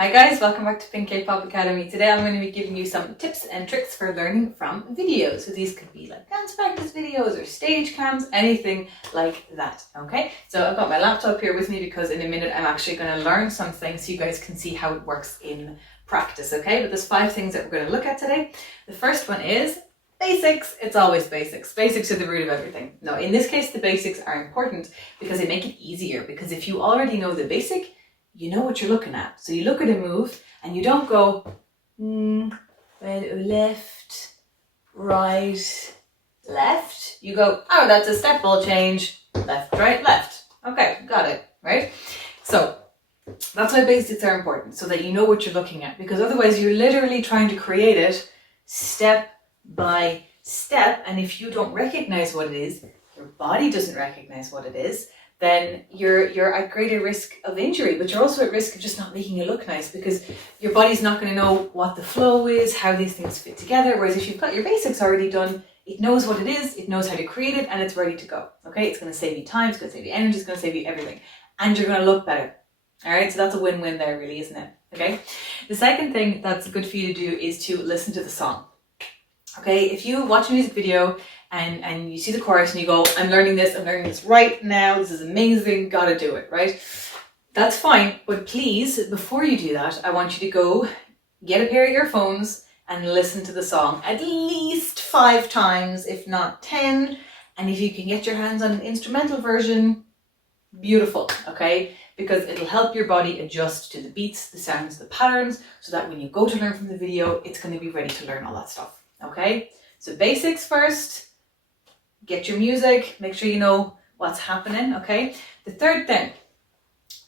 Hi guys, welcome back to Pink K-Pop Academy. Today I'm going to be giving you some tips and tricks for learning from videos. So these could be like dance practice videos or stage cams, anything like that, okay? So I've got my laptop here with me because in a minute I'm actually going to learn something so you guys can see how it works in practice, okay? But there's 5 things that we're going to look at today. The first one is basics. It's always basics. Basics are the root of everything. No, in this case the basics are important because they make it easier, because if you already know the basic, you know what you're looking at. So you look at a move and you don't go left, right, left. You go, oh, that's a step ball change, left, right, left. Okay, got it, right? So that's why basics are important, so that you know what you're looking at, because otherwise you're literally trying to create it step by step, and if you don't recognize what it is, your body doesn't recognize what it is, then you're at greater risk of injury, but you're also at risk of just not making it look nice, because your body's not going to know what the flow is, how these things fit together. Whereas if you've got your basics already done, it knows what it is, it knows how to create it, and it's ready to go. Okay, it's going to save you time, it's going to save you energy, it's going to save you everything, and you're going to look better. All right, so that's a win-win there, really, isn't it? Okay. The second thing that's good for you to do is to listen to the song. Okay, if you watch a music video and you see the chorus and you go, I'm learning this right now, this is amazing, gotta do it, right? That's fine, but please, before you do that, I want you to go get a pair of earphones and listen to the song at least 5 times, if not 10. And if you can get your hands on an instrumental version, beautiful, okay? Because it'll help your body adjust to the beats, the sounds, the patterns, so that when you go to learn from the video, it's going to be ready to learn all that stuff, okay? So basics first, get your music, make sure you know what's happening, okay? The third thing,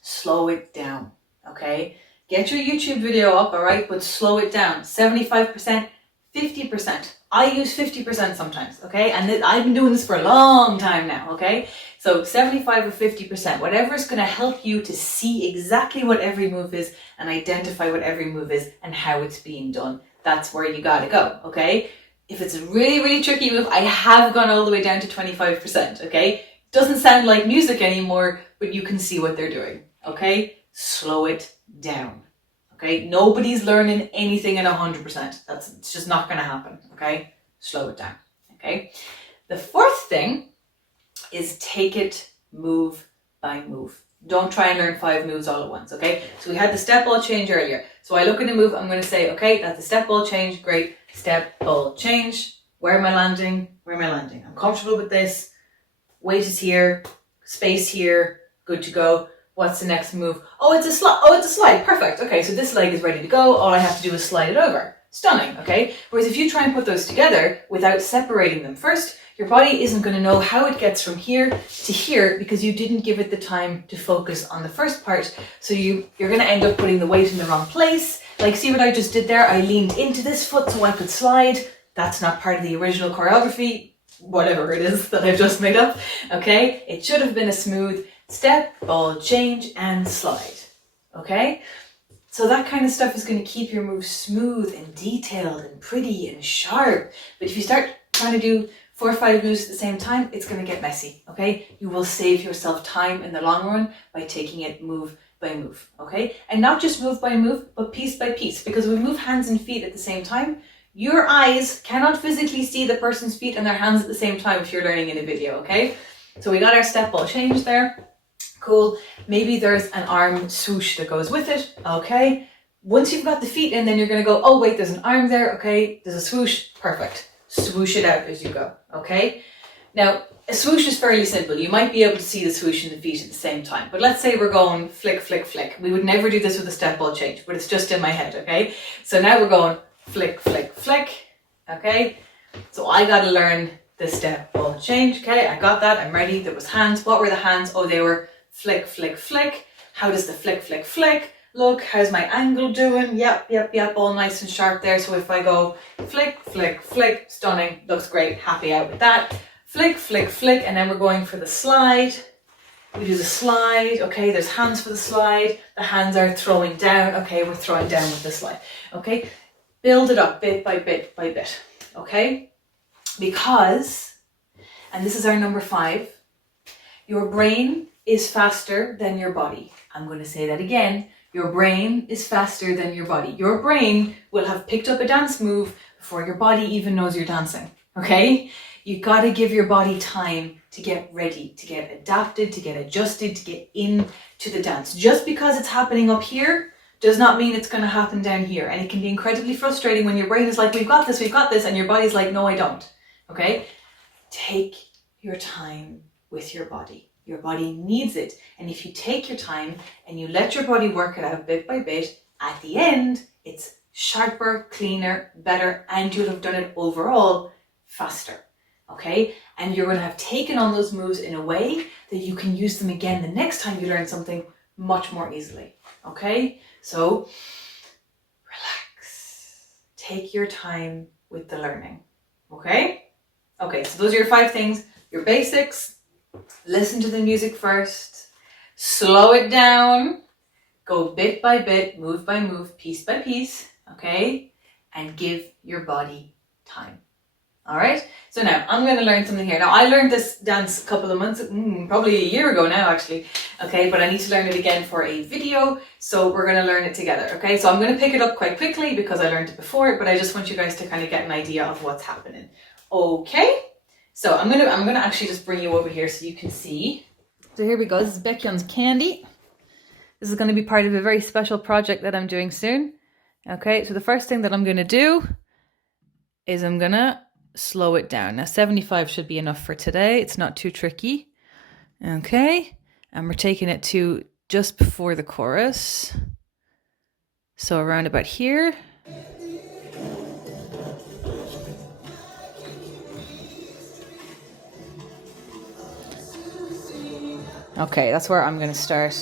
slow it down, okay? Get your YouTube video up, all right, but slow it down. 75%, 50%. I use 50% sometimes, okay? And I've been doing this for a long time now, okay? So 75 or 50%, whatever is going to help you to see exactly what every move is and identify what every move is and how it's being done. That's where you gotta go, okay? If it's a really, really tricky move, I have gone all the way down to 25%, okay? Doesn't sound like music anymore, but you can see what they're doing, okay? Slow it down, okay? Nobody's learning anything at 100%. It's just not gonna happen, okay? Slow it down, okay? The fourth thing is take it move by move. Don't try and learn 5 moves all at once, okay? So we had the step ball change earlier. So I look at a move, I'm going to say, okay, that's a step ball change, great. Step ball change. Where am I landing? Where am I landing? I'm comfortable with this. Weight is here. Space here. Good to go. What's the next move? Oh, it's a slide. Oh, it's a slide. Perfect. Okay, so this leg is ready to go. All I have to do is slide it over. Stunning, okay? Whereas if you try and put those together without separating them first, your body isn't going to know how it gets from here to here because you didn't give it the time to focus on the first part. So you're going to end up putting the weight in the wrong place. Like, see what I just did there? I leaned into this foot so I could slide. That's not part of the original choreography, whatever it is that I've just made up, okay? It should have been a smooth step, ball, change, and slide, okay? So that kind of stuff is going to keep your moves smooth and detailed and pretty and sharp. But if you start trying to do 4 or 5 moves at the same time, it's going to get messy, okay? You will save yourself time in the long run by taking it move by move, okay? And not just move by move, but piece by piece. Because when we move hands and feet at the same time, your eyes cannot physically see the person's feet and their hands at the same time if you're learning in a video, okay? So we got our step ball change there. Cool. Maybe there's an arm swoosh that goes with it, okay? Once you've got the feet in, then you're going to go, oh wait, there's an arm there, okay? There's a swoosh, perfect. Swoosh it out as you go, okay? Now, a swoosh is fairly simple. You might be able to see the swoosh and the feet at the same time. But let's say we're going flick, flick, flick. We would never do this with a step ball change, but it's just in my head, okay? So now we're going flick, flick, flick, okay? So I got to learn the step ball change, okay? I got that, I'm ready. There was hands. What were the hands? Oh, they were flick, flick, flick. How does the flick, flick, flick look? How's my angle doing? Yep, all nice and sharp there. So if I go flick, flick, flick, stunning, looks great, happy out with that. Flick, flick, flick, and then we're going for the slide. We do the slide, okay, there's hands for the slide. The hands are throwing down, okay, we're throwing down with the slide, okay? Build it up bit by bit by bit, okay? Because, and this is our number 5, your brain is faster than your body. I'm going to say that again. Your brain is faster than your body. Your brain will have picked up a dance move before your body even knows you're dancing, okay? You gotta give your body time to get ready, to get adapted, to get adjusted, to get into the dance. Just because it's happening up here does not mean it's gonna happen down here. And it can be incredibly frustrating when your brain is like, we've got this, and your body's like, no, I don't, okay? Take your time with your body. Your body needs it. And if you take your time and you let your body work it out bit by bit, at the end, it's sharper, cleaner, better, and you'll have done it overall faster, okay? And you're going to have taken on those moves in a way that you can use them again the next time you learn something much more easily, okay? So relax. Take your time with the learning, okay? Okay, so those are your 5 things. Your basics. Listen to the music first, slow it down, go bit by bit, move by move, piece by piece, okay? And give your body time. All right? So now I'm going to learn something here. Now I learned this dance a couple of months, probably a year ago now actually, okay? But I need to learn it again for a video, so we're going to learn it together, okay? So I'm going to pick it up quite quickly because I learned it before, but I just want you guys to kind of get an idea of what's happening, okay? So I'm gonna actually just bring you over here so you can see. So here we go. This is Baekhyun's candy. This is going to be part of a very special project that I'm doing soon. Okay, so the first thing that I'm going to do is I'm going to slow it down. Now 75 should be enough for today. It's not too tricky. Okay, and we're taking it to just before the chorus. So around about here. Okay, that's where I'm going to start.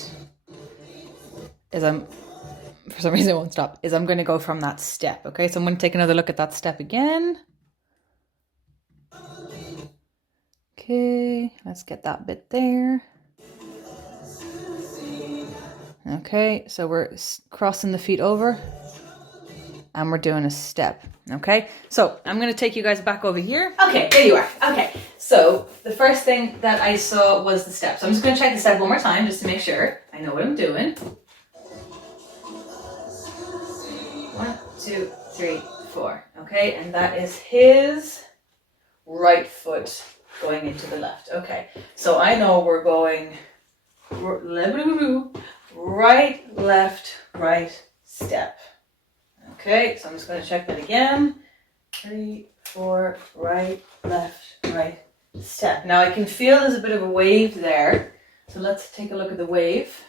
For some reason it won't stop, I'm going to go from that step. Okay, so I'm going to take another look at that step again. Okay, let's get that bit there. Okay, so we're crossing the feet over and we're doing a step. Okay, so I'm going to take you guys back over here. Okay, there you are. Okay, so the first thing that I saw was the step. So I'm just going to check the step one more time just to make sure I know what I'm doing. 1, 2, 3, 4. Okay, and that is his right foot going into the left. Okay, so I know we're going right, left, right, step. Okay, so I'm just going to check that again. 3, 4, right, left, right, step. Now I can feel there's a bit of a wave there. So let's take a look at the wave.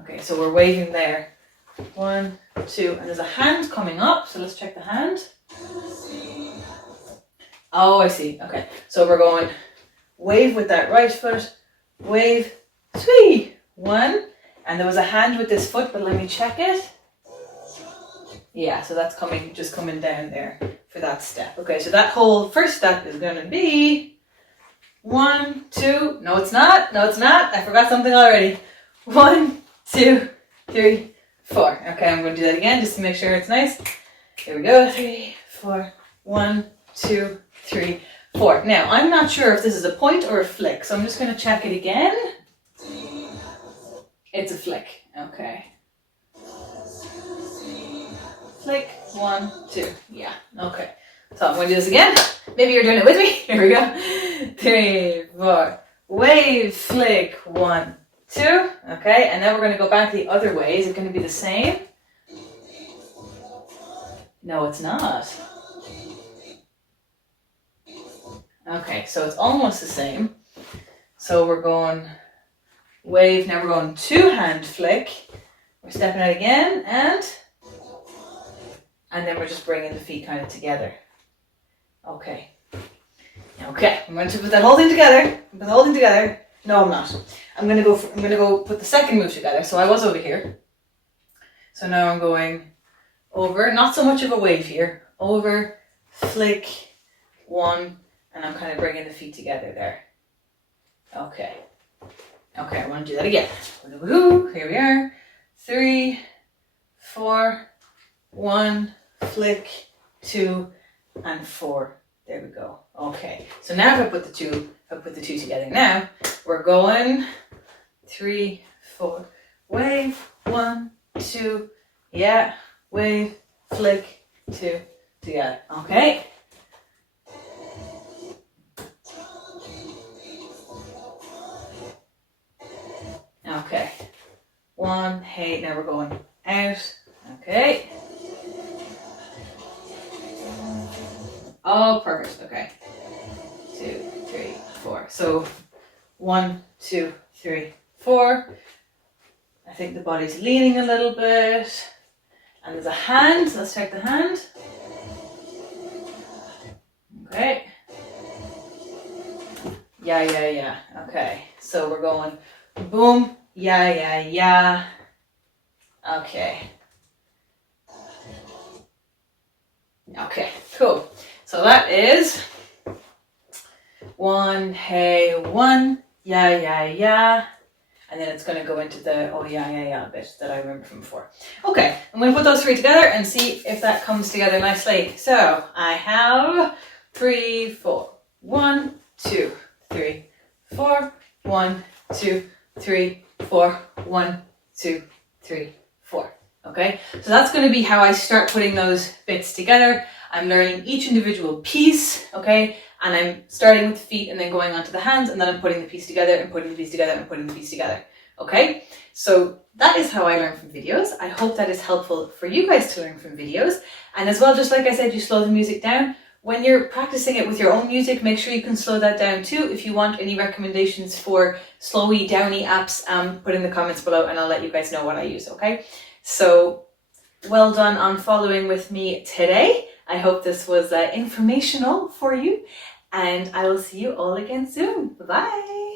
Okay, so we're waving there. 1, 2, and there's a hand coming up. So let's check the hand. Oh, I see. Okay, so we're going wave with that right foot, wave, 3, 1, and there was a hand with this foot, but let me check it. Yeah, so that's just coming down there for that step. Okay, so that whole first step is going to be 1, 2. No, it's not. I forgot something already. 1, 2, 3, 4. Okay, I'm going to do that again just to make sure it's nice. Here we go. 3, 4. 1, 2, 3, 4. Now, I'm not sure if this is a point or a flick, so I'm just going to check it again. It's a flick. Okay. Flick, 1, 2. Yeah, okay. So I'm going to do this again. Maybe you're doing it with me. Here we go. 3, 4. Wave, flick, 1, 2. Okay, and then we're going to go back the other way. Is it going to be the same? No, it's not. Okay, so it's almost the same. So we're going wave. Now we're going 2-hand flick. We're stepping out again, and then we're just bringing the feet kind of together. Okay. Okay, I'm going to put that whole thing together. No, I'm not. I'm going to go put the second move together. So I was over here. So now I'm going over, not so much of a wave here. Over, flick, 1, and I'm kind of bringing the feet together there. Okay. Okay, I want to do that again. Here we are. 3, 4, 1, flick, 2, and 4. There we go. Okay. So now if I put the two together now, we're going 3, 4, wave, 1, 2, yeah, wave, flick, 2, together, okay? Okay, 1, hey, now we're going out, okay. Oh, perfect, okay. 2, 3, 4. So 1, 2, 3, 4. I think the body's leaning a little bit. And there's a hand. Let's take the hand. Okay. Yeah. Okay. So we're going boom. Yeah. Okay. Okay, cool. So that is 1, hey, 1, yeah. And then it's going to go into the oh yeah bit that I remember from before. Okay, I'm going to put those 3 together and see if that comes together nicely. So I have 3, 4. 1, 2, 3, 4. 1, 2, 3, 4. 1, 2, 3, 4. Okay, so that's going to be how I start putting those bits together. I'm learning each individual piece, okay, and I'm starting with the feet and then going on to the hands, and then I'm putting the piece together and putting the piece together and putting the piece together, okay? So that is how I learn from videos. I hope that is helpful for you guys to learn from videos. And as well, just like I said, you slow the music down. When you're practicing it with your own music, make sure you can slow that down too. If you want any recommendations for slowy, downy apps, put in the comments below and I'll let you guys know what I use, okay? So well done on following with me today. I hope this was informational for you, and I will see you all again soon. Bye-bye.